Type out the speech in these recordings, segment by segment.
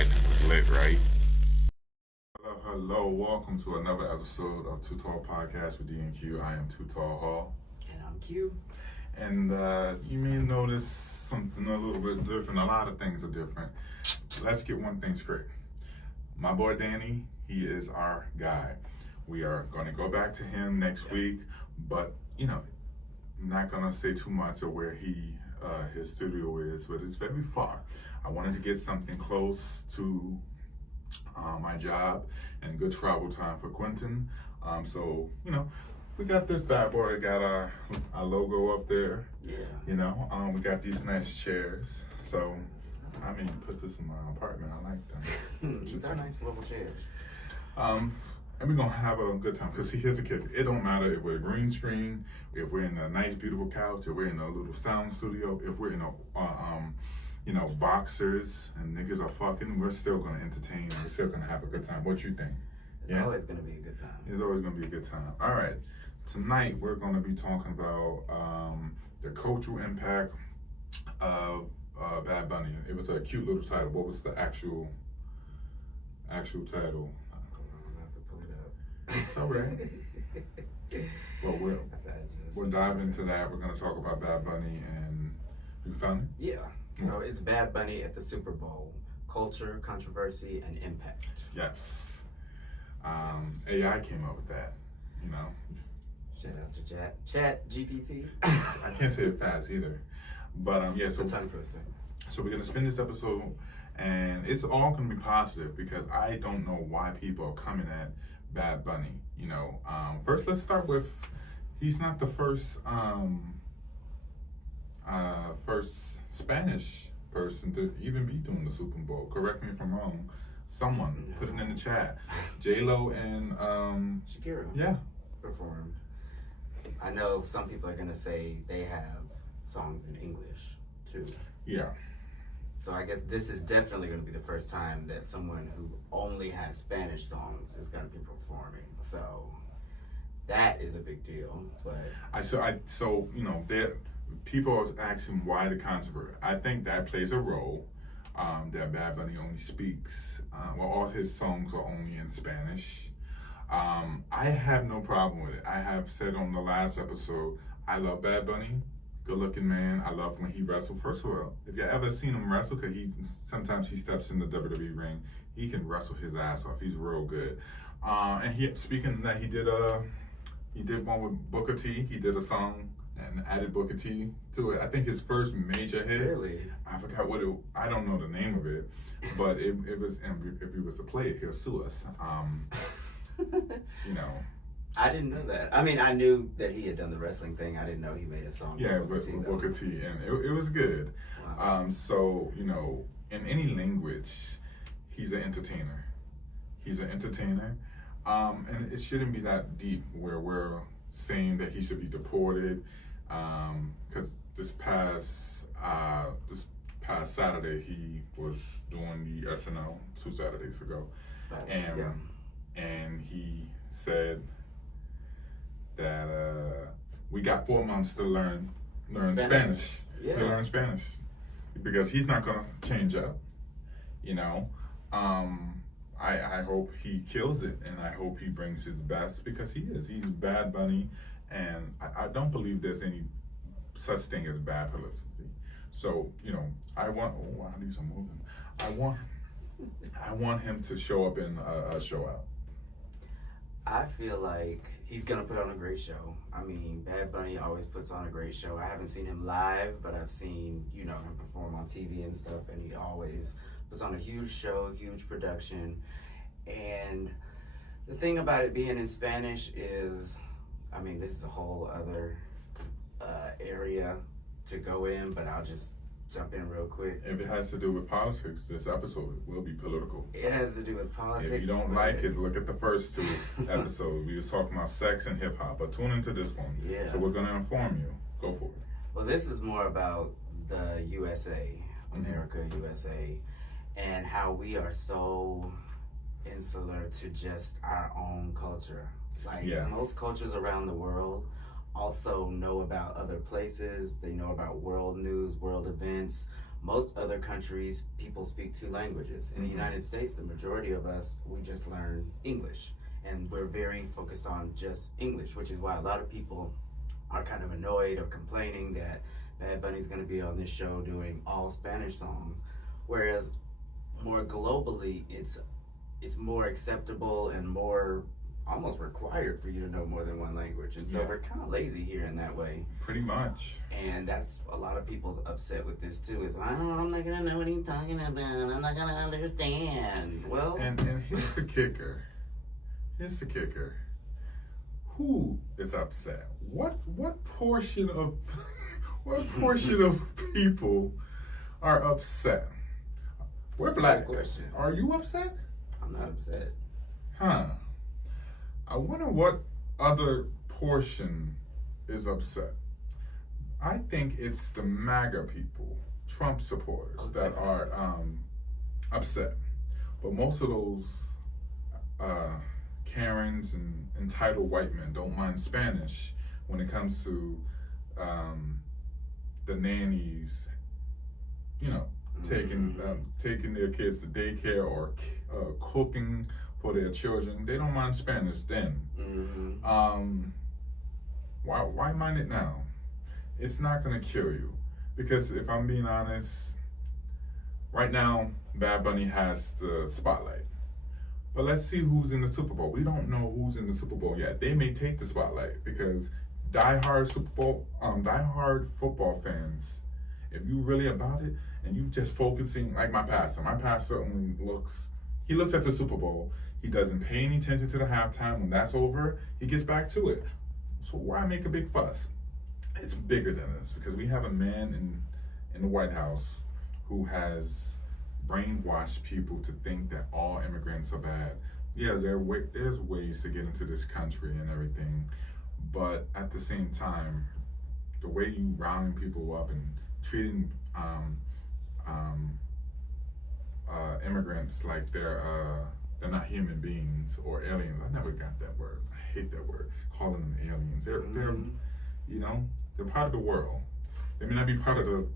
night was lit, right? Hello. Welcome to another episode of Too Tall Podcast with D&Q. I am Too Tall Hall. And I'm Q. And you may notice something a little bit different. A lot of things are different. Let's get one thing straight. My boy Danny, he is our guy. We are going to go back to him next week, but, I'm not going to say too much of where his studio is, but it's very far. I wanted to get something close to my job and good travel time for Quentin. So, we got this bad boy that got our logo up there. Yeah. We got these nice chairs. So, put this in my apartment. I like them. These are nice little chairs. And we're going to have a good time. Because, see, here's the kicker. It don't matter if we're a green screen, if we're in a nice, beautiful couch, if we're in a little sound studio, if we're in a, boxers and niggas are fucking, we're still going to entertain. We're still going to have a good time. What you think? It's always going to be a good time. It's always going to be a good time. All right. Tonight, we're going to be talking about the cultural impact of Bad Bunny. It was a cute little title. What was the actual title? It's all right. Well, we'll dive into that. We're going to talk about Bad Bunny, and you found it? Yeah. So it's Bad Bunny at the Superbowl. Culture, controversy, and impact. Yes. AI came up with that, Shout out to Chat GPT. I can't say it fast either. But, so tongue twister. So we're going to spend this episode, and it's all going to be positive because I don't know why people are coming at Bad Bunny. First let's start with he's not the first Spanish person to even be doing the Super Bowl. Correct me if I'm wrong. Someone put it in the chat. J-Lo and Shakira performed. I know some people are gonna say they have songs in English too. Yeah. So I guess this is definitely going to be the first time that someone who only has Spanish songs is going to be performing. So that is a big deal. But there people are asking why the controversy. I think that plays a role. That Bad Bunny only speaks. All his songs are only in Spanish. I have no problem with it. I have said on the last episode, I love Bad Bunny. Good looking man. I love when he wrestled. First of all, if you ever seen him wrestle, because sometimes he steps in the WWE ring, he can wrestle his ass off. He's real good. And he did one with Booker T. He did a song and added Booker T to it. I think his first major hit. Really? I forgot I don't know the name of it, but it was. And if he was to play it, he'll sue us. I didn't know that. I knew that he had done the wrestling thing. I didn't know he made a song. Yeah, with Booker T, and it was good. Wow. In any language, he's an entertainer. And it shouldn't be that deep where we're saying that he should be deported. Because this past Saturday, he was doing the SNL 2 Saturdays ago, and he said that we got 4 months to learn Spanish. Yeah. To learn Spanish, because he's not gonna change up. I hope he kills it, and I hope he brings his best, because he is. He's Bad Bunny, and I don't believe there's any such thing as bad publicity. So I want. Oh wow, these are moving. I want him to show up in a show out. I feel like he's gonna put on a great show. Bad Bunny always puts on a great show. I haven't seen him live, but I've seen, him perform on TV and stuff, and he always puts on a huge show, huge production. And the thing about it being in Spanish is, this is a whole other area to go in, but I'll just jump in real quick. If it has to do with politics, this episode will be political. It has to do with politics. If you don't like it, look at the first 2 episodes. We was talking about sex and hip hop, but tune into this one. Yeah. So we're gonna inform you. Go for it. Well, this is more about the USA, America, USA, and how we are so insular to just our own culture. Most cultures around the world also know about other places. They know about world news, world events, most other countries, people speak 2 languages. In the United States, the majority of us, we just learn English. And we're very focused on just English, which is why a lot of people are kind of annoyed or complaining that Bad Bunny's going to be on this show doing all Spanish songs. Whereas more globally, it's more acceptable and more almost required for you to know more than one language. And so we're kind of lazy here in that way. Pretty much. And that's a lot of people's upset with this too, is I'm not gonna know what he's talking about. I'm not gonna understand. Well, and here's the kicker. Who is upset? What portion of people are upset? We're that's black. a good question. Are you upset? I'm not upset. Huh. I wonder what other portion is upset. I think it's the MAGA people, Trump supporters, that are upset. But most of those Karens and entitled white men don't mind Spanish when it comes to the nannies, taking their kids to daycare or cooking for their children. They don't mind Spanish then. Why mind it now? It's not gonna kill you, because if I'm being honest, right now Bad Bunny has the spotlight. But let's see who's in the Super Bowl. We don't know who's in the Super Bowl yet. They may take the spotlight, because diehard football fans, if you really about it and you just focusing, like my pastor only looks at the Super Bowl. He doesn't pay any attention to the halftime. When that's over, he gets back to it. So why make a big fuss? It's bigger than this, because we have a man in the White House who has brainwashed people to think that all immigrants are bad. Yeah, there's ways to get into this country and everything, but at the same time, the way you rounding people up and treating immigrants like they're not human beings or aliens. I never got that word. I hate that word. Calling them aliens. They're part of the world. They may not be part of the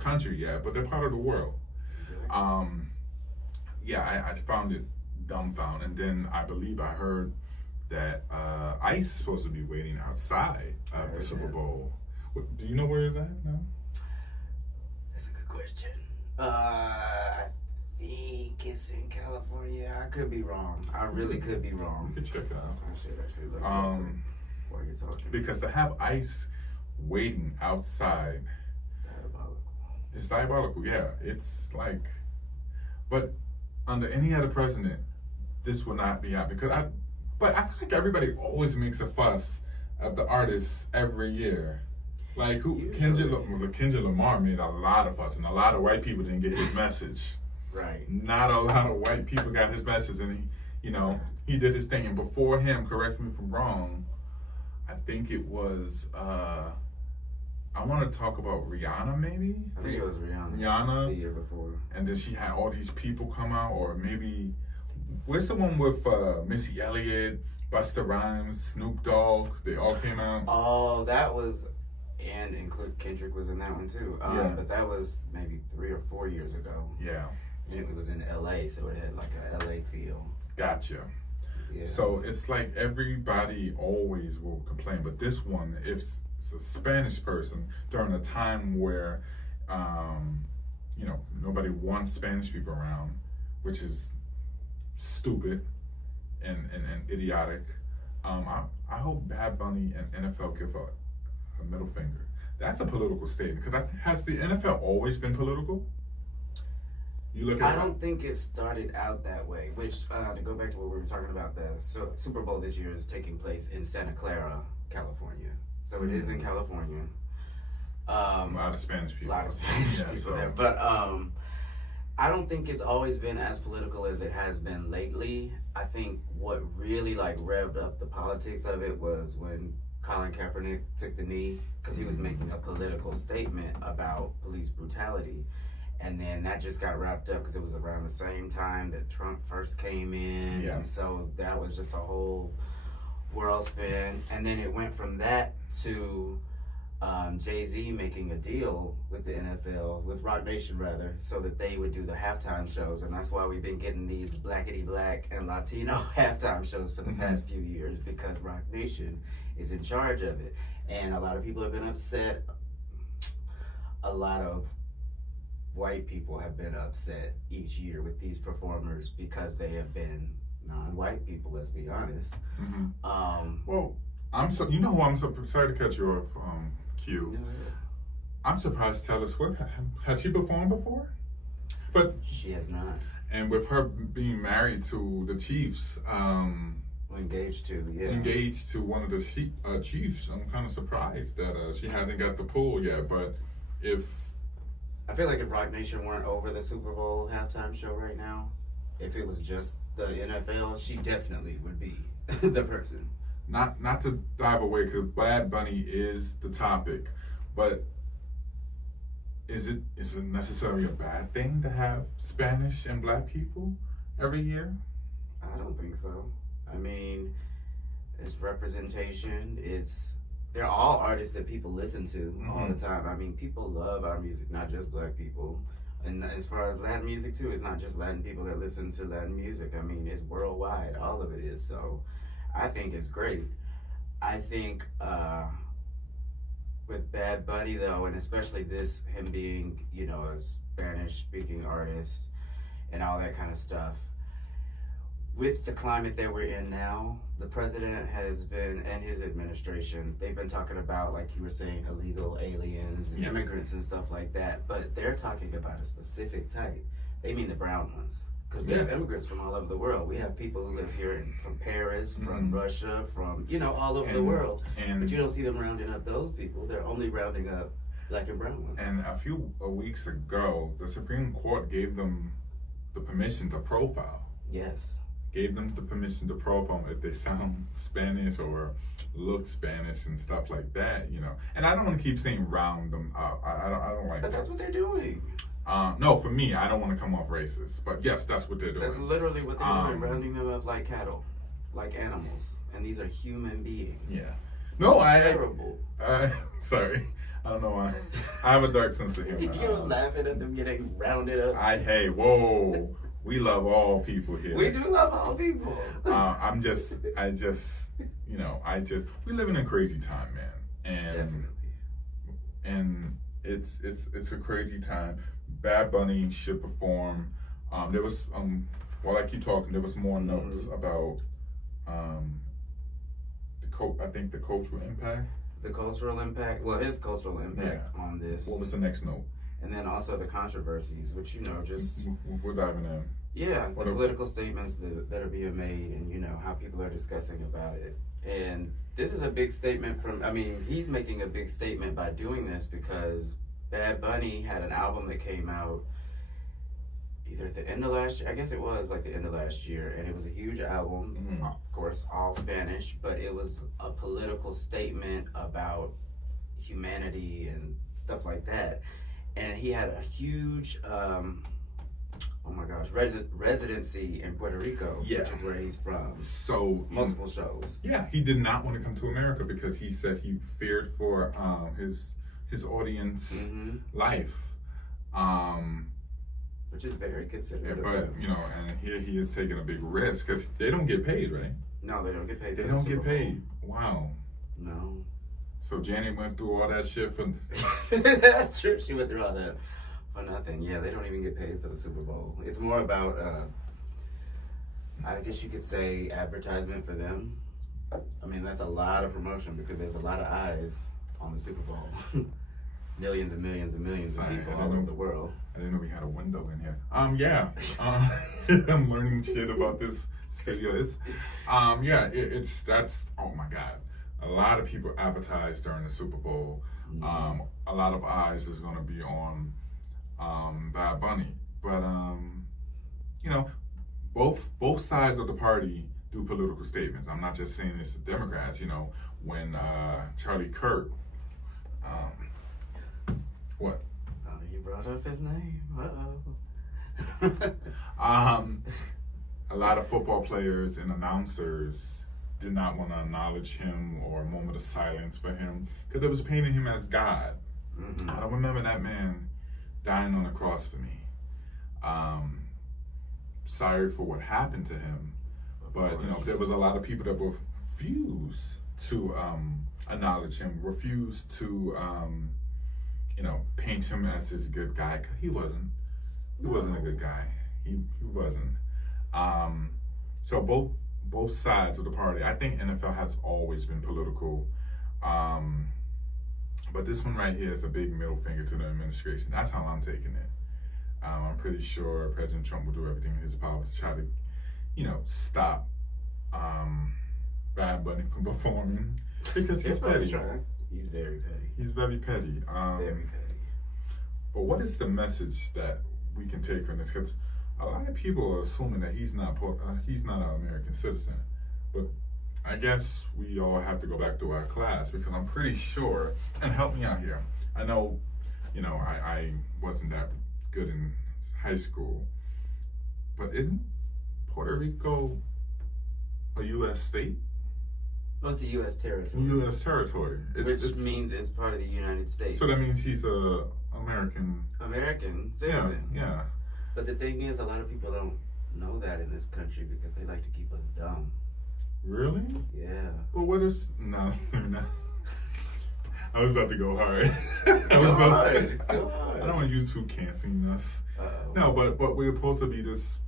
country yet, but they're part of the world. Exactly. I found it dumbfounded, and then I believe I heard that ICE is supposed to be waiting outside of the Super Bowl. Do you know where it's at now? That's a good question. I think it's in California. I could be wrong. I really could be wrong. You can check it out. I should actually look while you're talking. Because to have ICE waiting outside, it's diabolical. Yeah, it's like, but under any other president, this will not be happening. But I feel like everybody always makes a fuss of the artists every year. Like Kendrick Lamar made a lot of fuss, and a lot of white people didn't get his message. Right. Not a lot of white people got his message, and he did his thing. And before him, correct me if I'm wrong, I think it was I want to talk about Rihanna, maybe. I think it was Rihanna. Rihanna. The year before. And then she had all these people come out, or maybe where's the one with Missy Elliott, Busta Rhymes, Snoop Dogg? They all came out. Oh, that was. And Kendrick was in that one too. But that was maybe 3 or 4 years ago. Yeah. And it was in LA, so it had like a LA feel. Gotcha. Yeah. So it's like everybody always will complain, but this one, if it's a Spanish person during a time where, nobody wants Spanish people around, which is stupid and idiotic. I hope Bad Bunny and NFL give a middle finger. That's a political statement. Because has the NFL always been political? I don't think it started out that way. Which to go back to what we were talking about, the Super Bowl this year is taking place in Santa Clara, California. So it is in California. A lot of Spanish people. There. But I don't think it's always been as political as it has been lately. I think what really revved up the politics of it was when Colin Kaepernick took the knee, because he was making a political statement about police brutality. And then that just got wrapped up because it was around the same time that Trump first came in. Yeah. And so that was just a whole whirlspin. And then it went from that to Jay-Z making a deal with the NFL, with Rock Nation rather, so that they would do the halftime shows. And that's why we've been getting these blackity black and Latino halftime shows for the past few years, because Rock Nation is in charge of it. And a lot of people have been upset. A lot of white people have been upset each year with these performers because they have been non-white people, let's be honest. Well, you know who I'm so sorry to cut you off, Q. I'm surprised Taylor Swift, has she performed before? But she has not. And with her being married to the Chiefs, engaged to one of the Chiefs, I'm kind of surprised that she hasn't got the pull yet. But I feel like if Rock Nation weren't over the Super Bowl halftime show right now, if it was just the NFL, she definitely would be the person. Not to dive away, because Bad Bunny is the topic, but is it necessarily a bad thing to have Spanish and black people every year? I don't think so. I mean, it's representation. They're all artists that people listen to all the time. I mean, people love our music, not just black people. And as far as Latin music too, it's not just Latin people that listen to Latin music. I mean, it's worldwide. All of it is. So I think it's great. I think with Bad Bunny though, and especially him being, a Spanish speaking artist and all that kind of stuff, with the climate that we're in now, the president has been, and his administration, they've been talking about, like you were saying, illegal aliens and immigrants and stuff like that, but they're talking about a specific type. They mean the brown ones. Because we have immigrants from all over the world. We have people who live here from Paris, from Russia, from, all over the world. But you don't see them rounding up those people. They're only rounding up black and brown ones. And a few weeks ago, the Supreme Court gave them the permission to profile. Yes. Gave them the permission to profile if they sound Spanish or look Spanish and stuff like that, And I don't want to keep saying round them up. I don't like that. But that's what they're doing. No, for me, I don't want to come off racist, but yes, that's what they're doing. That's literally what they're doing, rounding them up like cattle, like animals, and these are human beings. Yeah. No, terrible. Sorry, I don't know why. I have a dark sense of humor. You're laughing at them getting rounded up. Whoa, we love all people here. We do love all people. We live in a crazy time, man, and definitely. And it's a crazy time. Bad Bunny should perform. There was while I keep talking, there was more notes about the cultural impact. The cultural impact. Well, his cultural impact on this. What was the next note? And then also the controversies, which just we're diving in. Yeah, the political statements that are being made, and how people are discussing about it. And this is a big statement he's making a big statement by doing this because Bad Bunny had an album that came out either at the end of last year, I guess it was like the end of last year, and it was a huge album, of course, all Spanish, but it was a political statement about humanity and stuff like that. And he had a huge, residency in Puerto Rico, which is where he's from. So multiple shows. Yeah, he did not want to come to America because he said he feared for his audience life. Which is very considerate. But and here he is taking a big risk because they don't get paid, right? No, they don't get paid. They don't get paid. Wow. No. So Janet went through all that shit for. That's true. She went through all that for nothing. Yeah, they don't even get paid for the Super Bowl. It's more about, I guess you could say, advertisement for them. I mean, that's a lot of promotion because there's a lot of eyes on the Super Bowl. Millions and millions and millions of people all over the world. I didn't know we had a window in here. I'm learning shit about this studio. That's oh my God. A lot of people advertise during the Super Bowl. A lot of eyes is going to be on Bad Bunny. But both sides of the party do political statements. I'm not just saying it's the Democrats. When Charlie Kirk. What? Oh, you brought up his name. A lot of football players and announcers did not want to acknowledge him or a moment of silence for him because it was painting him as God. Mm-hmm. I don't remember that man dying on the cross for me. Sorry for what happened to him, but there was a lot of people that refused to acknowledge him, refused to paint him as this good guy. 'Cause he wasn't a good guy. He wasn't. So both sides of the party. I think NFL has always been political, but this one right here is a big middle finger to the administration. That's how I'm taking it. I'm pretty sure President Trump will do everything in his power to try to, stop Bad Bunny from performing because he's petty. He's very petty. He's very petty. Very petty. But what is the message that we can take from this? Because a lot of people are assuming that he's not an American citizen. But I guess we all have to go back to our class because I'm pretty sure, and help me out here. I know, I wasn't that good in high school, but isn't Puerto Rico a U.S. state? Well, it's a U.S. territory. U.S. territory. Which means it's part of the United States. So that means he's a American citizen. Yeah. But the thing is, a lot of people don't know that in this country because they like to keep us dumb. Really? Yeah. Well, what is... No. I was about to go hard. Go hard. I don't want YouTube canceling us. Uh-oh. No, but we're supposed to be this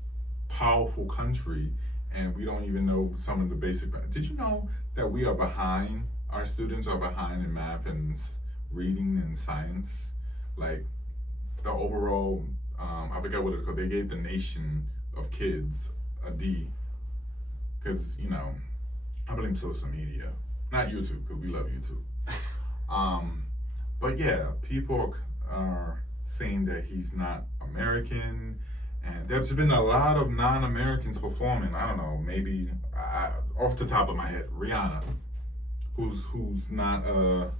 powerful country, and we don't even know some of the basic... Did you know that we are behind? Our students are behind in math and reading and science. Like, the overall... I forget what it's called. They gave the nation of kids a D. Because, I blame social media. Not YouTube, because we love YouTube. But yeah, people are saying that he's not American, and there's been a lot of non-Americans performing. I don't know, maybe off the top of my head, Rihanna, who's not a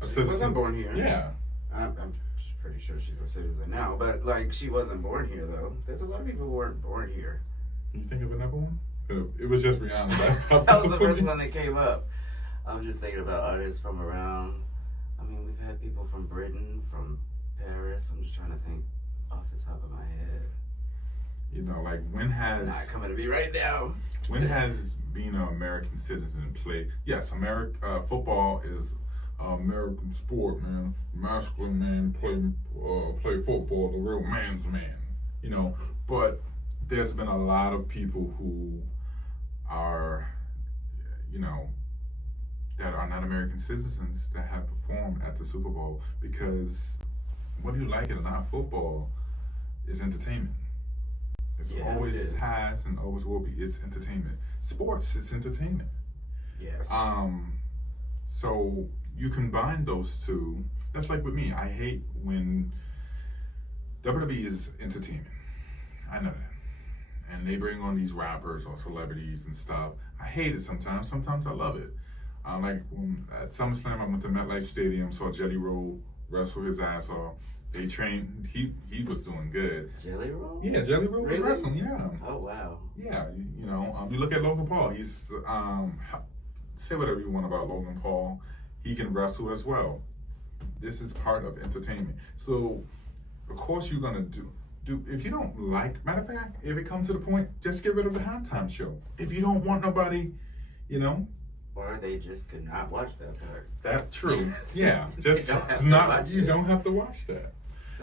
citizen. She wasn't born here. Yeah, I'm pretty sure she's a citizen now, but she wasn't born here though. There's a lot of people who weren't born here. Can you think of another one? It was just Rihanna. That was the first one that came up. I'm just thinking about artists from around. I mean, we've had people from Britain, from Paris. I'm just trying to think off the top of my head. When has... It's not coming to me right now. When has being an American citizen played... Yes, football is an American sport, man. Masculine man play football, the real man's man. But there's been a lot of people who are, that are not American citizens that have performed at the Super Bowl because whether you like it or not, football is entertainment. It always has and always will be. It's entertainment. Sports is entertainment. Yes. So you combine those two. That's like with me. I hate when WWE is entertainment. I know that. And they bring on these rappers or celebrities and stuff. I hate it sometimes. Sometimes I love it. Like at SummerSlam, I went to MetLife Stadium, saw Jelly Roll wrestle his ass off. They trained. He was doing good. Jelly Roll? Yeah, Jelly Roll was wrestling. Yeah. Oh wow. Yeah, you look at Logan Paul. He's say whatever you want about Logan Paul. He can wrestle as well. This is part of entertainment. So, of course, you're gonna do. If you don't like, matter of fact, if it comes to the point, just get rid of the halftime show. If you don't want nobody, Or they just could not watch that part. That's true. Yeah, just you don't have to watch that.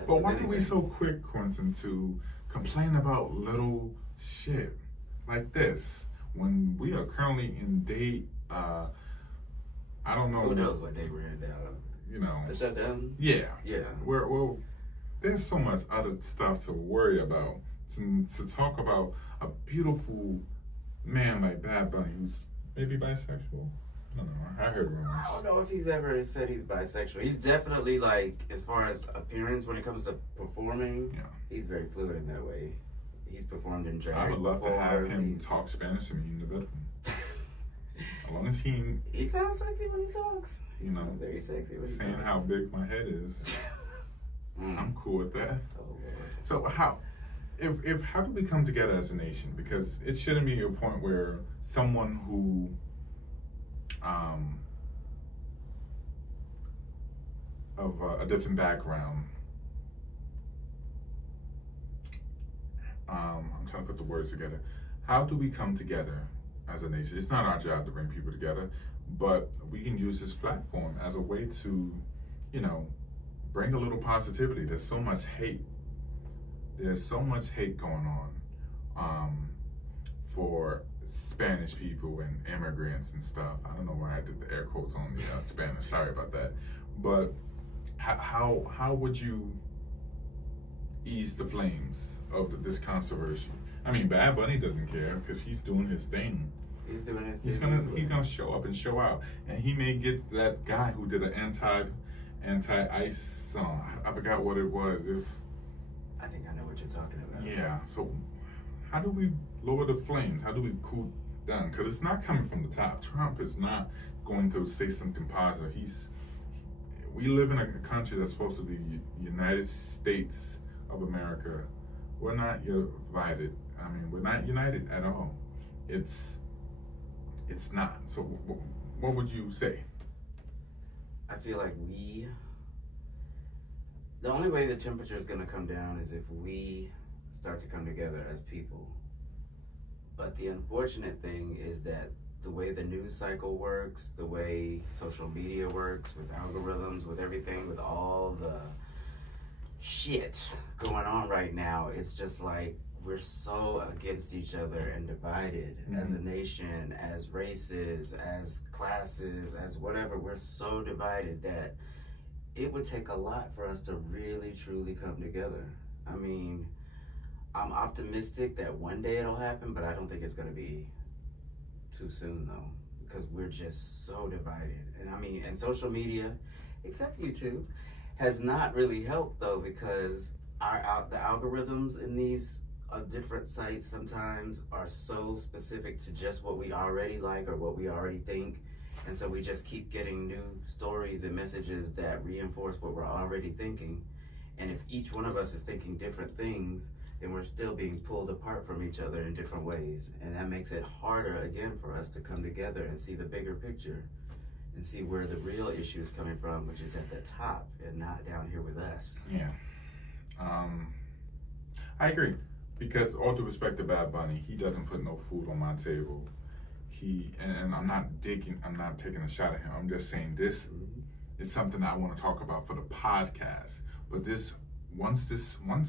But why are we so quick, Quentin, to complain about little shit like this when we are currently in day? I don't know. Who knows what day we're in now? The shutdown. Yeah. Yeah. Well, there's so much other stuff to worry about. To talk about a beautiful man like Bad Bunny, who's maybe bisexual. I don't know. I heard rumors. I don't know if he's ever said he's bisexual. He's definitely as far as appearance when it comes to performing. Yeah. He's very fluid in that way. He's performed in drag. I would love to have him talk Spanish to me in the bedroom. As long as he sounds sexy when he talks. He sounds very sexy when he talks. Saying how big my head is. I'm cool with that. Oh, Lord. So how do we come together as a nation? Because it shouldn't be a point where someone who of a different background. I'm trying to put the words together. How do we come together as a nation? It's not our job to bring people together, but we can use this platform as a way to, bring a little positivity. There's so much hate. There's so much hate going on for Spanish people and immigrants and stuff. I don't know why I did the air quotes on the Spanish. Sorry about that. But how would you ease the flames of this controversy? I mean, Bad Bunny doesn't care because he's doing his thing. He's doing his thing. He's gonna show up and show out, and he may get that guy who did an anti-ICE song. I forgot what it was. I think I know what you're talking about. Yeah. So how do we lower the flames? How do we cool down? Because it's not coming from the top. Trump is not going to say something positive. We live in a country that's supposed to be United States of America. We're not divided. I mean, we're not united at all. It's not. So what would you say? I feel like the only way the temperature is going to come down is if we start to come together as people. But the unfortunate thing is that the way the news cycle works, the way social media works, with algorithms, with everything, with all the shit going on right now, it's just like we're so against each other and divided as a nation, as races, as classes, as whatever. We're so divided that it would take a lot for us to really, truly come together. I mean, I'm optimistic that one day it'll happen, but I don't think it's going to be too soon, though, because we're just so divided. And I mean, and social media, except YouTube, has not really helped, though, because the algorithms in these different sites sometimes are so specific to just what we already like or what we already think. And so we just keep getting new stories and messages that reinforce what we're already thinking. And if each one of us is thinking different things, then we're still being pulled apart from each other in different ways. And that makes it harder, again, for us to come together and see the bigger picture and see where the real issue is coming from, which is at the top and not down here with us. Yeah. I agree. Because all due respect to Bad Bunny, he doesn't put no food on my table. And I'm not taking a shot at him. I'm just saying this is something I want to talk about for the podcast. But once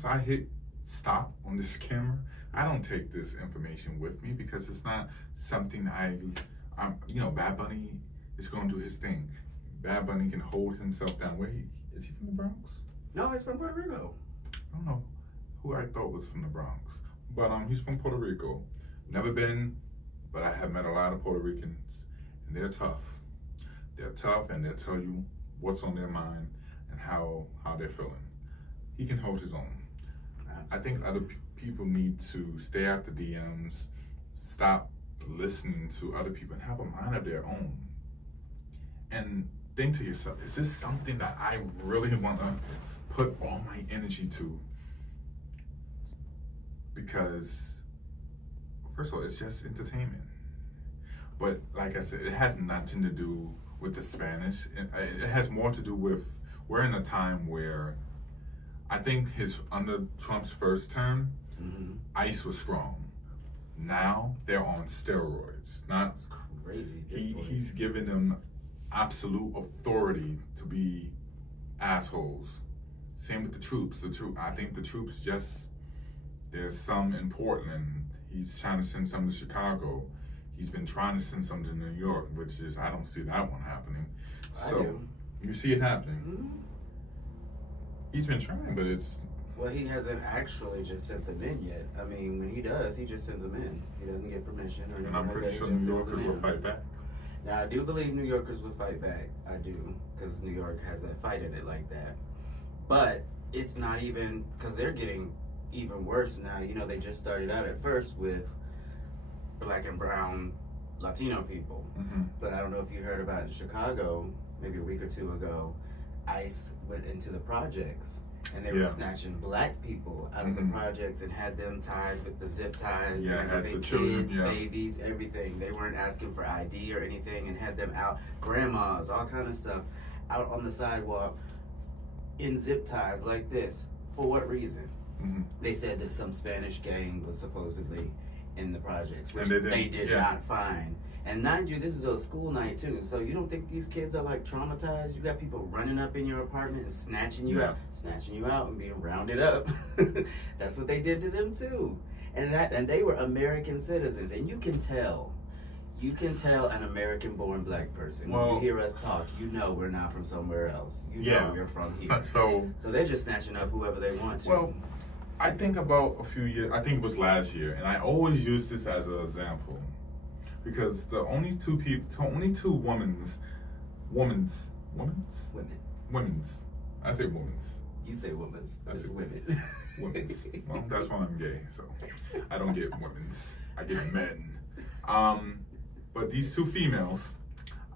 I hit stop on this camera, I don't take this information with me because it's not something Bad Bunny is going to do his thing. Bad Bunny can hold himself down. Is he from the Bronx? No, he's from Puerto Rico. I don't know who I thought was from the Bronx, but he's from Puerto Rico. Never been, but I have met a lot of Puerto Ricans, and they're tough. They're tough, and they'll tell you what's on their mind and how they're feeling. He can hold his own. I think other people need to stay out the DMs, stop listening to other people, and have a mind of their own. And think to yourself, is this something that I really want to put all my energy to? Because, first of all, it's just entertainment. But like I said, it has nothing to do with the Spanish. It has more to do with, we're in a time where I think under Trump's first term, ICE was strong. Now they're on steroids. That's crazy. He's giving them absolute authority to be assholes. Same with the troops. I think the troops there's some in Portland. He's trying to send some to Chicago. He's been trying to send some to New York, which is, I don't see that one happening. You see it happening. He's been trying, but well, he hasn't actually just sent them in yet. I mean, when he does, he just sends them in. He doesn't get permission or anything. And I'm pretty sure New Yorkers will fight back. Now, I do believe New Yorkers will fight back. I do, because New York has that fight in it like that. But it's not even, because they're getting even worse now. They just started out at first with black and brown Latino people. But I don't know if you heard about in Chicago, maybe a week or two ago, ICE went into the projects And they were snatching black people out of the projects and had them tied with the zip ties and everything, kids, babies, everything. They weren't asking for ID or anything and had them out, grandmas, all kind of stuff, out on the sidewalk in zip ties like this. For what reason? They said that some Spanish gang was supposedly in the projects, which they did not find. And mind you, this is a school night too, so you don't think these kids are like traumatized? You got people running up in your apartment and snatching you out and being rounded up. That's what they did to them too. And they were American citizens, and you can tell an American-born black person. When you hear us talk, you know we're not from somewhere else. You know we're from here. So they're just snatching up whoever they want to. Well, I think about a few years, I think it was last year, and I always use this as an example. Because the only two women's. I say women's. You say women's. I say women. Women's. Well, that's why I'm gay, so I don't get women's. I get men. But these two females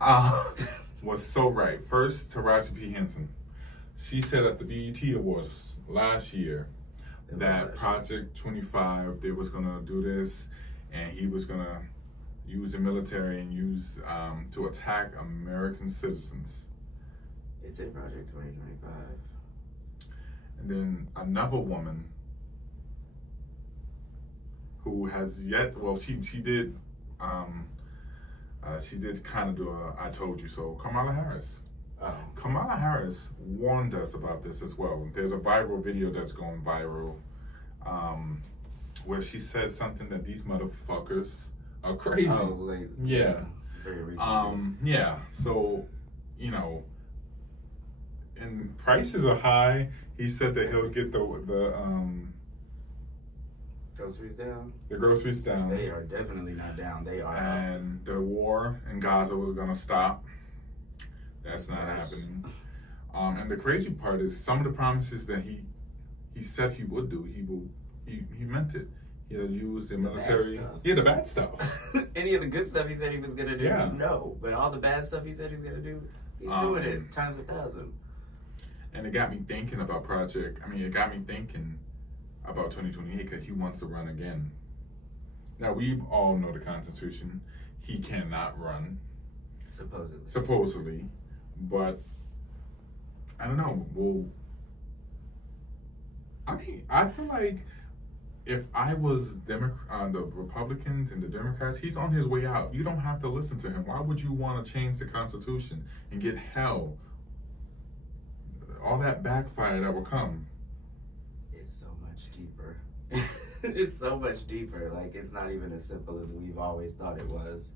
was so right. First, Taraji P. Henson. She said at the BET Awards last year that Project 25, they was gonna do this, and he was gonna use the military and use to attack American citizens. It's in Project 2025. And then another woman who has yet, well, she did kind of do a I told you so. Kamala Harris. Kamala Harris warned us about this as well. There's a viral video that's going viral where she said something that these motherfuckers are crazy. Very recently. So, you know, and prices are high. He said that he'll get the groceries down. The groceries down. They are definitely not down. They are. And the war in Gaza was gonna stop. That's not happening. And the crazy part is some of the promises that he said he would do. He meant it. He'll use the military. The bad stuff. Any of the good stuff he said he was gonna do, no. But all the bad stuff he said he's gonna do, he's doing it times 1,000. And it got me thinking about it got me thinking about 2028 because he wants to run again. Now, we all know the Constitution. He cannot run. Supposedly. But, I don't know. Well, I feel like if I was the Republicans and the Democrats, he's on his way out. You don't have to listen to him. Why would you want to change the Constitution and get hell? All that backfire that will come. It's so much deeper. It's so much deeper. Like, it's not even as simple as we've always thought it was.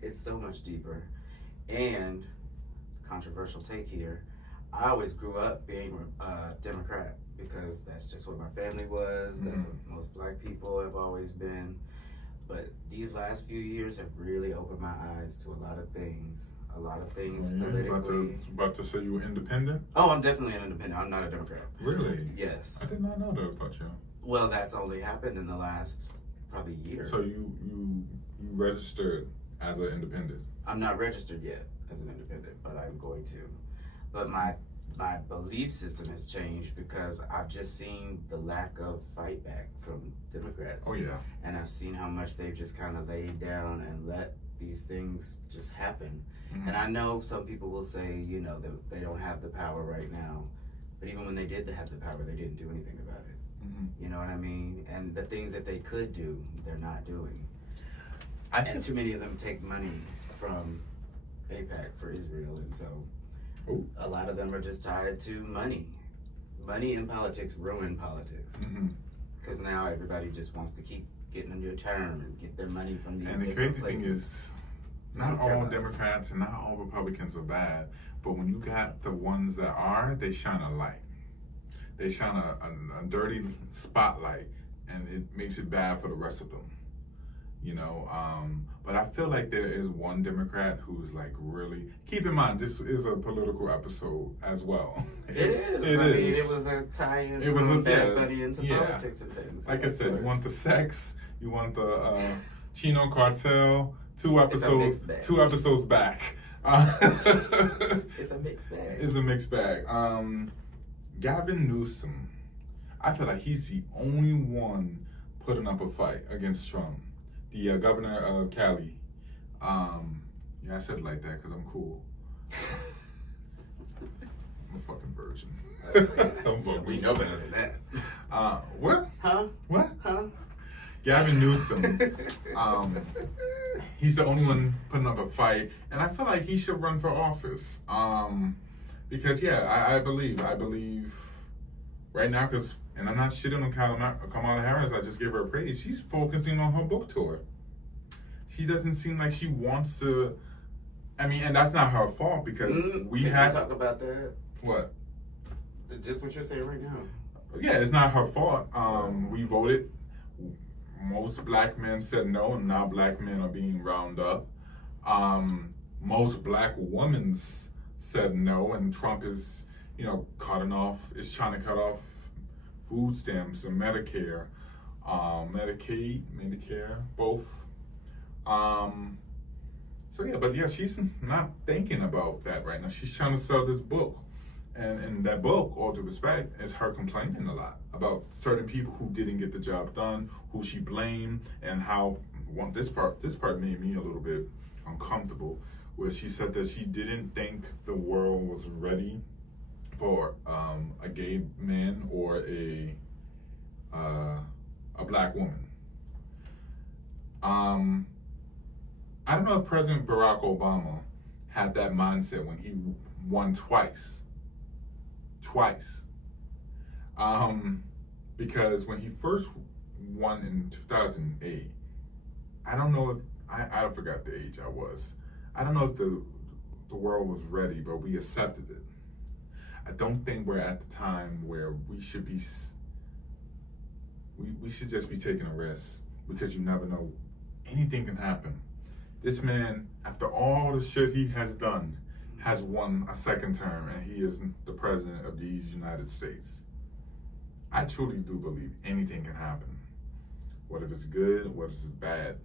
It's so much deeper. And, controversial take here, I always grew up being a Democrat because that's just what my family was. That's what most black people have always been. But these last few years have really opened my eyes to a lot of things. Politically. About to say you were independent? Oh, I'm definitely an independent. I'm not a Democrat. Really? Yes. I did not know that about you. Well, that's only happened in the last probably year. So you registered as an independent? I'm not registered yet as an independent, but I'm going to. But my belief system has changed because I've just seen the lack of fight back from Democrats. Oh, yeah. And I've seen how much they've just kind of laid down and let these things just happen. And I know some people will say, you know, that they don't have the power right now. But even when they did have the power, they didn't do anything about it. You know what I mean? And the things that they could do, they're not doing. And too many of them take money from AIPAC for Israel. And so a lot of them are just tied to money. Money in politics ruin politics. Because now everybody just wants to keep getting a new term and get their money from these different places. And the crazy thing is, not all Democrats and not all Republicans are bad, but when you got the ones that are, they shine a light. They shine a dirty spotlight, and it makes it bad for the rest of them. You know, but I feel like there is one Democrat who's like really, keep in mind, this is a political episode as well. It is. I mean, it was a tie-in from Bad Bunny into politics and things. Like I said, you want the sex, you want the Chino cartel, two episodes back. It's a mixed bag. It's a mixed bag. Gavin Newsom, I feel like he's the only one putting up a fight against Trump. The governor of Cali. Yeah, I said it like that because I'm cool. I'm a fucking virgin. We know better than that. What? Huh? What? Huh? Gavin Newsom. He's the only one putting up a fight, and I feel like he should run for office. Because I believe right now, and I'm not shitting on Kamala Harris. I just give her praise. She's focusing on her book tour. She doesn't seem like she wants to. I mean, and that's not her fault because we had. Talk about that. What? Just what you're saying right now. Yeah, it's not her fault. We voted. Most black men said no, and now black men are being rounded up. Most black women said no, and Trump is, is trying to cut off food stamps and Medicare, Medicare, both. She's not thinking about that right now. She's trying to sell this book. And in that book, all due respect, is her complaining a lot about certain people who didn't get the job done, who she blamed, and how this part made me a little bit uncomfortable, where she said that she didn't think the world was ready for a gay man or a black woman. I don't know if President Barack Obama had that mindset when he won twice. Because when he first won in 2008, I don't know if, I forgot the age I was. I don't know if the world was ready, but we accepted it. I don't think we're at the time where we should be, we should just be taking a risk because you never know. Anything can happen. This man, after all the shit he has done, has won a second term, and he is the president of these United States. I truly do believe anything can happen. What if it's good? What if it's bad?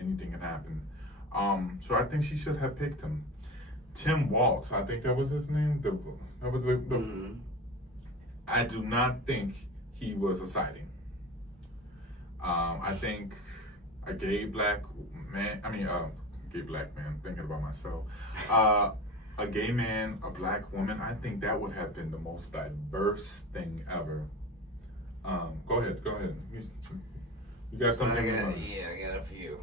Anything can happen. So I think she should have picked him. Tim Walz, I think that was his name. I do not think he was a sighting. I think a gay black man, thinking about myself. A gay man, a black woman, I think that would have been the most diverse thing ever. Go ahead. You got something? I got a few.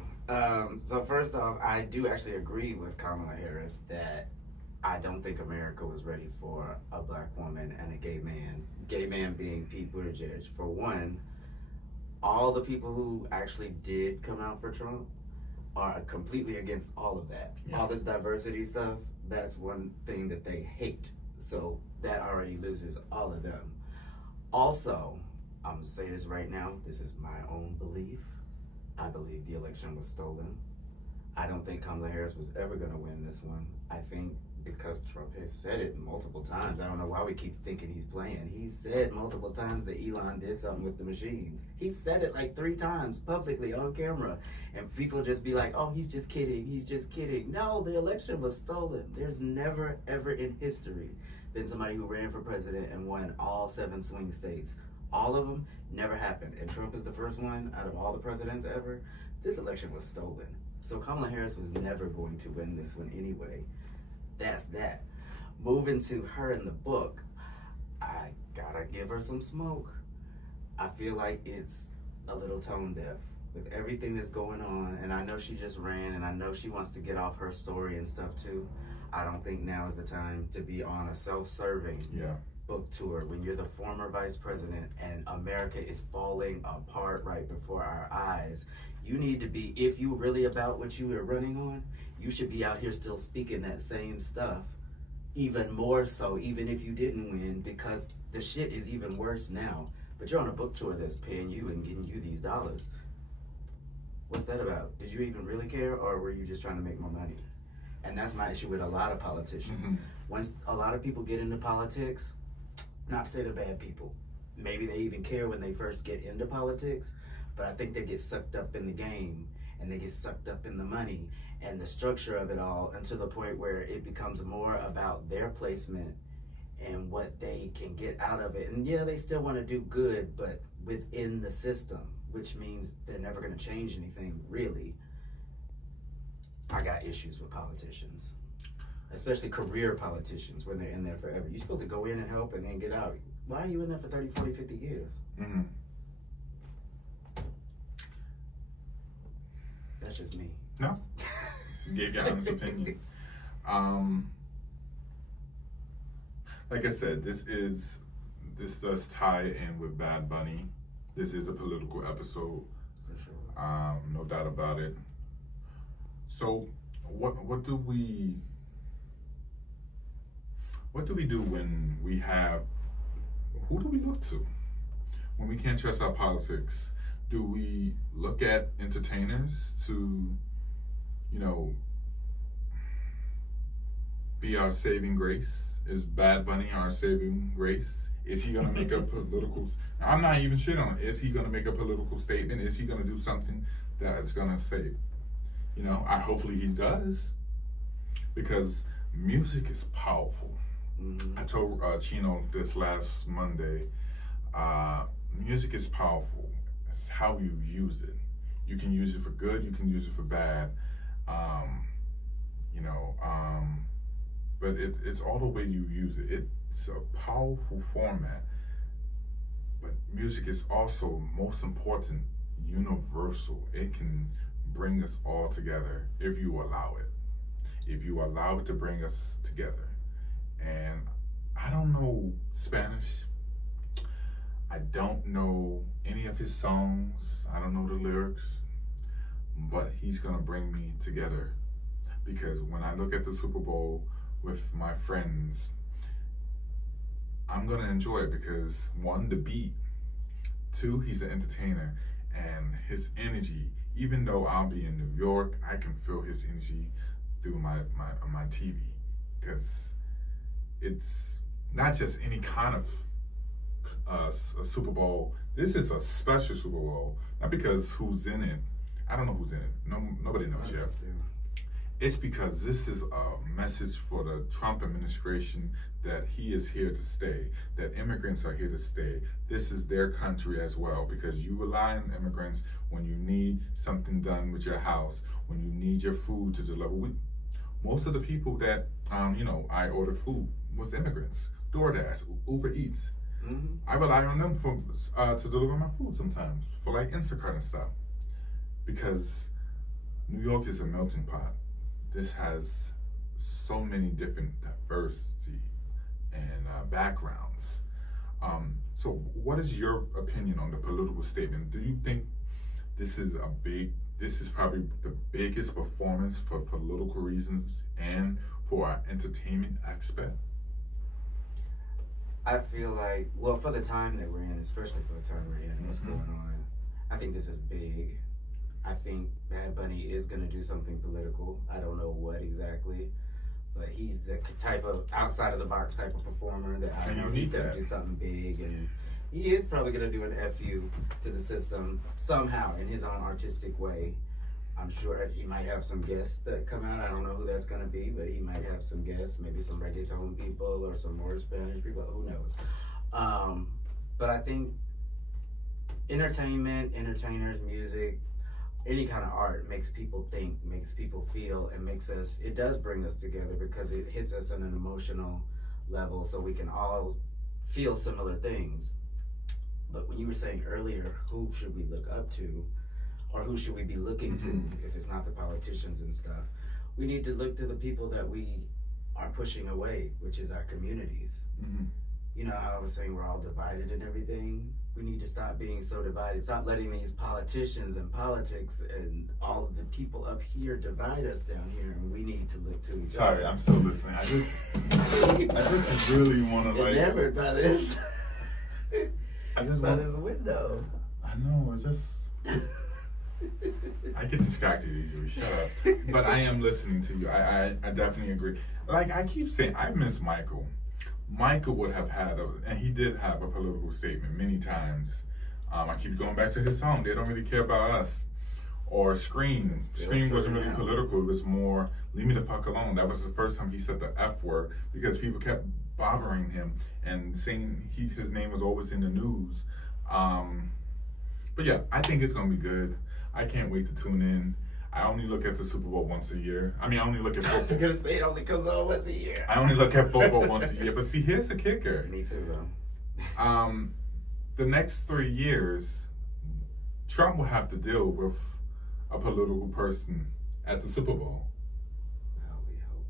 So first off, I do actually agree with Kamala Harris that I don't think America was ready for a black woman and a gay man. Gay man being Pete Buttigieg. For one, all the people who actually did come out for Trump are completely against all of that. Yeah. All this diversity stuff, that's one thing that they hate. So that already loses all of them. Also, I'm going to say this right now. This is my own belief. I believe the election was stolen. I don't think Kamala Harris was ever going to win this one. I think because Trump has said it multiple times. I don't know why we keep thinking he's playing. He said multiple times that Elon did something with the machines. He said it like 3 times publicly on camera. And people just be like, oh, he's just kidding. He's just kidding. No, the election was stolen. There's never, ever in history been somebody who ran for president and won all 7 swing states. All of them never happened. And Trump is the first one out of all the presidents ever. This election was stolen. So Kamala Harris was never going to win this one anyway. That's that. Moving to her in the book, I gotta give her some smoke. I feel like it's a little tone deaf with everything that's going on, and I know she just ran, and I know she wants to get off her story and stuff too. I don't think now is the time to be on a self-serving book tour when you're the former vice president and America is falling apart right before our eyes. You need to be, if you really about what you are running on, you should be out here still speaking that same stuff, even more so, even if you didn't win, because the shit is even worse now. But you're on a book tour that's paying you and getting you these dollars. What's that about? Did you even really care, or were you just trying to make more money? And that's my issue with a lot of politicians. Mm-hmm. Once a lot of people get into politics, not to say they're bad people, maybe they even care when they first get into politics, but I think they get sucked up in the game and they get sucked up in the money and the structure of it all, and to the point where it becomes more about their placement and what they can get out of it. And yeah, they still want to do good, but within the system, which means they're never going to change anything, really. I got issues with politicians, especially career politicians when they're in there forever. You're supposed to go in and help and then get out. Why are you in there for 30, 40, 50 years? Mm-hmm. That's just me. No. You gave your honest opinion. Like I said, this does tie in with Bad Bunny. This is a political episode. For sure. No doubt about it. So what do we do when we have, who do we look to? When we can't trust our politics, do we look at entertainers to, be our saving grace? Is Bad Bunny our saving grace? Is he gonna make a political, I'm not even shit on it. Is he gonna make a political statement? Is he gonna do something that's gonna save? Hopefully he does, because music is powerful. Mm-hmm. I told Chino this last Monday, music is powerful. It's how you use it. You can use it for good, you can use it for bad. But it's all the way you use it. It's a powerful format. But music is also, most important, universal. It can bring us all together if you allow it. If you allow it to bring us together. And I don't know Spanish. I don't know any of his songs. I don't know the lyrics. But he's gonna bring me together. Because when I look at the Super Bowl with my friends, I'm gonna enjoy it because, one, the beat, two, he's an entertainer, and his energy, even though I'll be in New York, I can feel his energy through my TV, because it's not just any kind of a Super Bowl. This is a special Super Bowl, not because who's in it. I don't know who's in it. Nobody knows yet. It's because this is a message for the Trump administration that he is here to stay, that immigrants are here to stay. This is their country as well, because you rely on immigrants when you need something done with your house, when you need your food to deliver. Most of the people that, I ordered food was immigrants. DoorDash, Uber Eats. Mm-hmm. I rely on them to deliver my food sometimes, for like Instacart and stuff. Because New York is a melting pot. This has so many different diversity and backgrounds. So what is your opinion on the political statement? Do you think this is probably the biggest performance for political reasons and for our entertainment aspect? I feel like, well, for the time that we're in, especially for the time we're in, what's going on, I think this is big. I think Bad Bunny is going to do something political. I don't know what exactly, but he's the type of outside of the box type of performer that I know he's going to do something big, and he is probably going to do an FU to the system somehow in his own artistic way. I'm sure he might have some guests that come out. I don't know who that's going to be, but he might have some guests, maybe some reggaeton people or some more Spanish people, who knows. But I think entertainment, entertainers, music, any kind of art makes people think, makes people feel, and it does bring us together because it hits us on an emotional level so we can all feel similar things. But when you were saying earlier, who should we look up to, or who should we be looking to if it's not the politicians and stuff? We need to look to the people that we are pushing away, which is our communities. You know how I was saying we're all divided and everything? We need to stop being so divided. Stop letting these politicians and politics and all of the people up here divide us down here, and we need to look to each other. Sorry, I'm still listening. I just really want to enamored by this. By this window. I know. I get distracted easily. Shut up. But I am listening to you. I definitely agree. Like I keep saying, I miss Michael. Michael would have had and he did have a political statement many times. I keep going back to his song, They Don't Really Care About Us. Or Scream. Scream wasn't really political. It was more, leave me the fuck alone. That was the first time he said the F word because people kept bothering him and saying his name was always in the news. But yeah, I think it's gonna be good. I can't wait to tune in. I only look at the Super Bowl once a year. I mean, I only look at football. I was gonna say it only comes on once a year. I only look at football once a year. But see, here's the kicker. Me too, though. The next 3 years, Trump will have to deal with a political person at the Super Bowl. Well, we hope.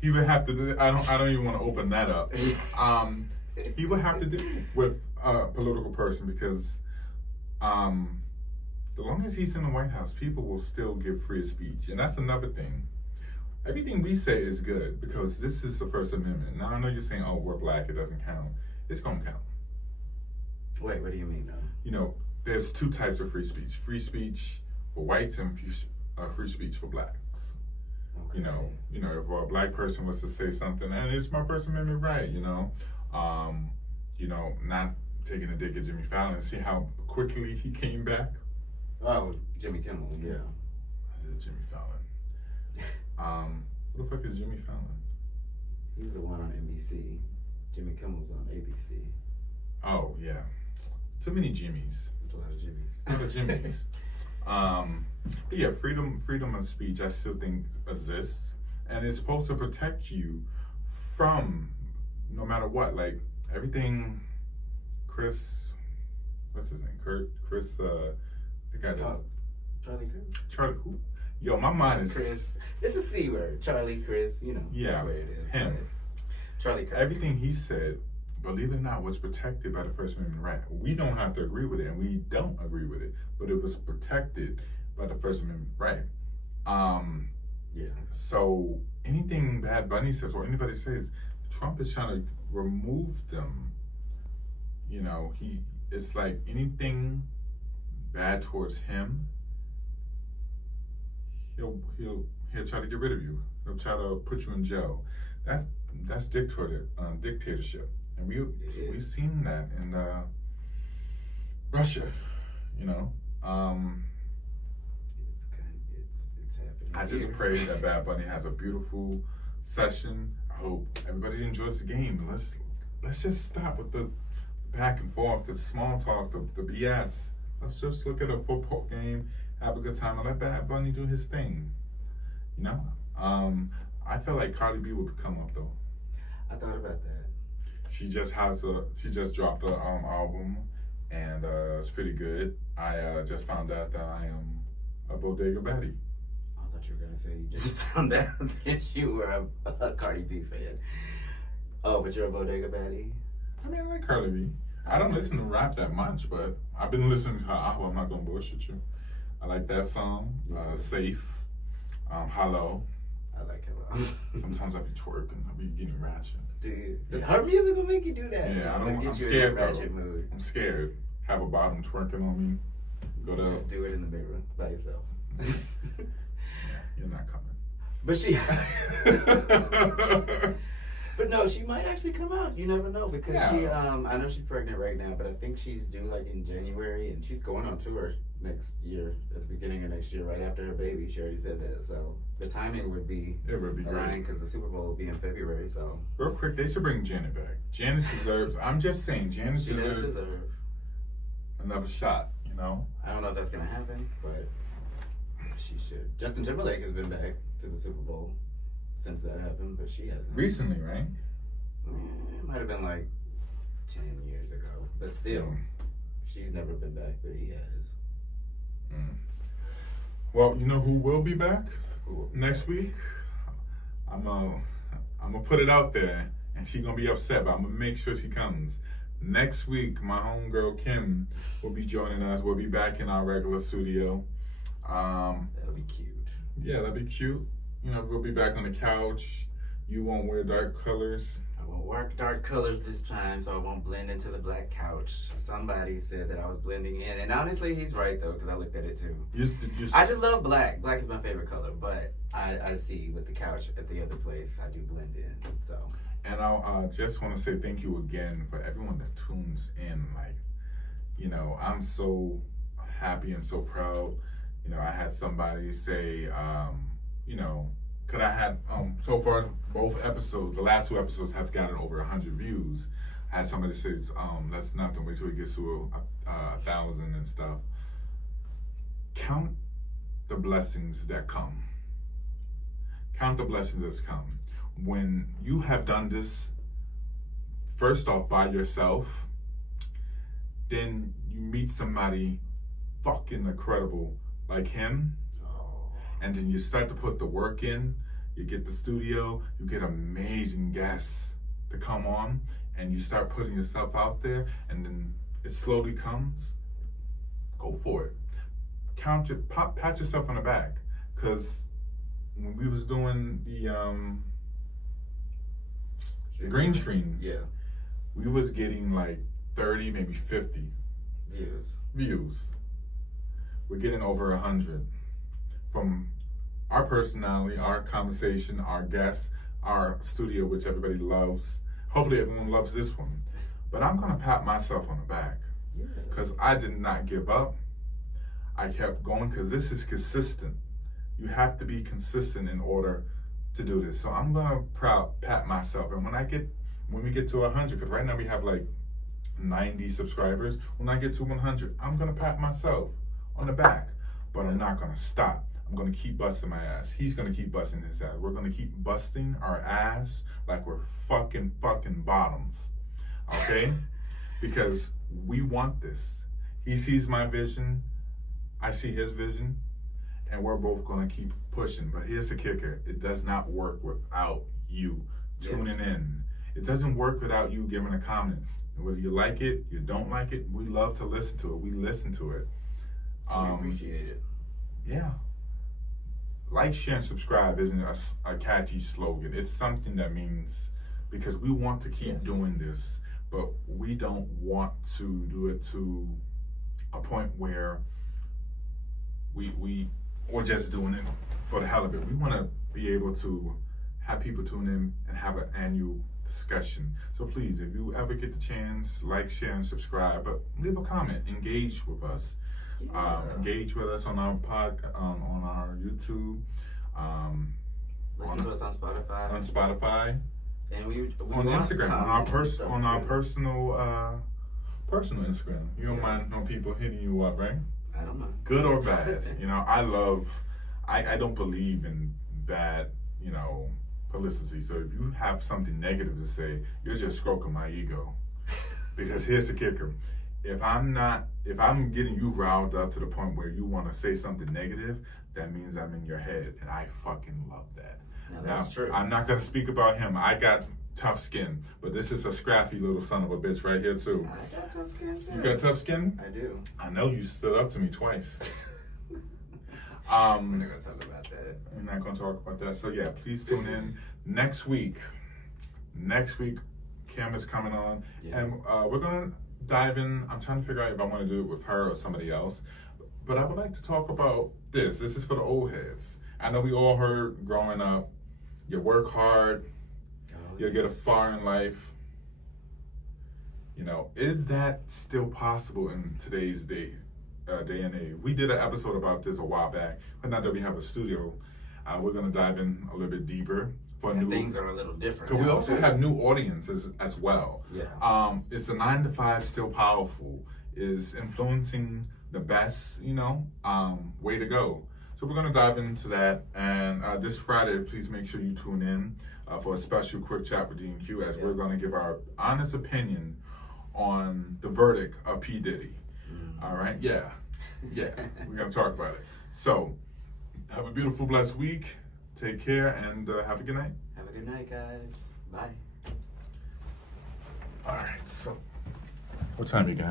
He would have to do. I don't even want to open that up. He would have to deal with a political person because, as long as he's in the White House, people will still give free speech, and that's another thing. Everything we say is good because this is the First Amendment. Now I know you're saying, "Oh, we're black; it doesn't count." It's gonna count. Wait, what do you mean, though? You know, there's 2 types of free speech: free speech for whites and free speech for blacks. Okay. You know, if a black person was to say something, and it's my First Amendment right, not taking a dig at Jimmy Fallon. See how quickly he came back. Oh, Jimmy Kimmel, yeah. I did Jimmy Fallon. Who the fuck is Jimmy Fallon? He's the one on NBC. Jimmy Kimmel's on ABC. Oh yeah, too many Jimmys. There's a lot of Jimmys. A lot of Jimmys. But yeah, freedom of speech I still think exists, and it's supposed to protect you from no matter what. Like everything, what's his name? Chris, the guy that Charlie Chris. Charlie who? Yo, my mind is Chris. It's a C word. Charlie Chris. Yeah, that's where it is. him. Charlie Chris. Everything he said, believe it or not, was protected by the First Amendment right. We don't have to agree with it, and we don't agree with it, but it was protected by the First Amendment right. Yeah. So anything Bad Bunny says or anybody says, Trump is trying to remove them. It's like anything bad towards him, he'll try to get rid of you. He'll try to put you in jail. That's dictatorship, and we've seen that in Russia. It's happening. I just pray that Bad Bunny has a beautiful session. I hope everybody enjoys the game. Let's just stop with the back and forth, the small talk, the BS. Let's just look at a football game, have a good time, and let Bad Bunny do his thing. I feel like Cardi B would come up though. I thought about that. She just dropped an album, and it's pretty good. I just found out that I am a Bodega Baddie. I thought you were gonna say you just found out that you were a Cardi B fan. Oh, but you're a Bodega Baddie? I mean, I like Cardi B. I don't listen to rap that much, but I've been listening to her album. I'm not gonna bullshit you. I like that song, Safe, Hello. I like Hello. Sometimes I be twerking. I be getting ratchet. Dude, Yeah. her music will make you do that. Yeah, I'm scared in that ratchet mood. I'm scared. Have a bottom twerking on me. Just do it in the mirror by yourself. Yeah, you're not coming. But she. But no, she might actually come out. You never know because she. I know she's pregnant right now, but I think she's due like in January, and she's going on tour next year at the beginning of next year, right after her baby. She already said that, so the timing would be. It would be great because the Super Bowl will be in February. So real quick, they should bring Janet back. Janet deserves. I'm just saying, Janet she does deserve another shot. I don't know if that's gonna happen, but she should. Justin Timberlake has been back to the Super Bowl since that happened, but she hasn't. Recently, right? It might have been like 10 years ago, but still, she's never been back, but he has. Well, you know who will be back next week? I'm gonna put it out there, and she's gonna be upset, but I'm gonna make sure she comes. Next week, my homegirl Kim will be joining us. We'll be back in our regular studio. That'll be cute. Yeah, that'll be cute. We'll be back on the couch. You won't wear dark colors. I won't wear dark colors this time, so I won't blend into the black couch. Somebody said that I was blending in, and honestly, he's right though, because I looked at it too. I just love black. Black is my favorite color, but I see with the couch at the other place, I do blend in. So. And I just want to say thank you again for everyone that tunes in. I'm so happy and so proud. I had somebody say, Cause I had so far both episodes, the last 2 episodes have gotten over 100 views. I had somebody say, that's nothing. Wait till it gets to 1,000 and stuff. Count the blessings that come. Count the blessings that's come. When you have done this, first off by yourself, then you meet somebody fucking incredible like him. And then you start to put the work in, you get the studio, you get amazing guests to come on, and you start putting yourself out there, and then it slowly comes. Go for it. Pat yourself on the back, because when we was doing the green screen, we was getting like 30, maybe 50 views. We're getting over 100. From our personality, our conversation, our guests, our studio, which everybody loves. Hopefully everyone loves this one. But I'm gonna pat myself on the back because I did not give up. I kept going because this is consistent. You have to be consistent in order to do this. So I'm gonna pat myself. And when we get to 100, because right now we have like 90 subscribers. When I get to 100, I'm gonna pat myself on the back. But I'm not gonna stop. I'm gonna keep busting my ass. He's gonna keep busting his ass. We're gonna keep busting our ass like we're fucking bottoms, okay? Because we want this. He sees my vision, I see his vision, and we're both gonna keep pushing. But here's the kicker: it does not work without you tuning in. It doesn't work without you giving a comment. And whether you like it, you don't like it, we love to listen to it. We listen to it. We appreciate it. Yeah. Like, share, and subscribe isn't a catchy slogan. It's something that means, because we want to keep doing this, but we don't want to do it to a point where we're just doing it for the hell of it. We want to be able to have people tune in and have an annual discussion. So please, if you ever get the chance, like, share, and subscribe, but leave a comment, engage with us. Engage with us on our on our YouTube. Listen to us on Spotify. On Spotify. And we on Instagram. On our personal Instagram. You don't mind no people hitting you up, right? I don't mind. Good or bad. You know, I don't believe in bad, publicity. So if you have something negative to say, you're just stroking my ego. Because here's the kicker. If I'm getting you riled up to the point where you want to say something negative, that means I'm in your head, and I fucking love that. That's true. I'm not gonna speak about him. I got tough skin, but this is a scrappy little son of a bitch right here too. I got tough skin too. You got tough skin? I do. I know you stood up to me twice. We're not gonna talk about that. We're not gonna talk about that. So yeah, please tune in next week. Kim is coming on, and we're gonna dive in. I'm trying to figure out if I want to do it with her or somebody else, but I would like to talk about this. This is for the old heads. I know we all heard growing up, you work hard, you'll get far in life. Is that still possible in today's day and age? We did an episode about this a while back, but now that we have a studio, we're gonna dive in a little bit deeper. Things are a little different. Because we also have new audiences as well. Yeah. Is the 9 to 5 still powerful? Is influencing the best, way to go? So we're going to dive into that. And this Friday, please make sure you tune in for a special quick chat with D&Q as we're going to give our honest opinion on the verdict of P. Diddy. All right? Yeah. We're going to talk about it. So have a beautiful, blessed week. Take care and have a good night. Have a good night, guys. Bye. All right, so what time you got?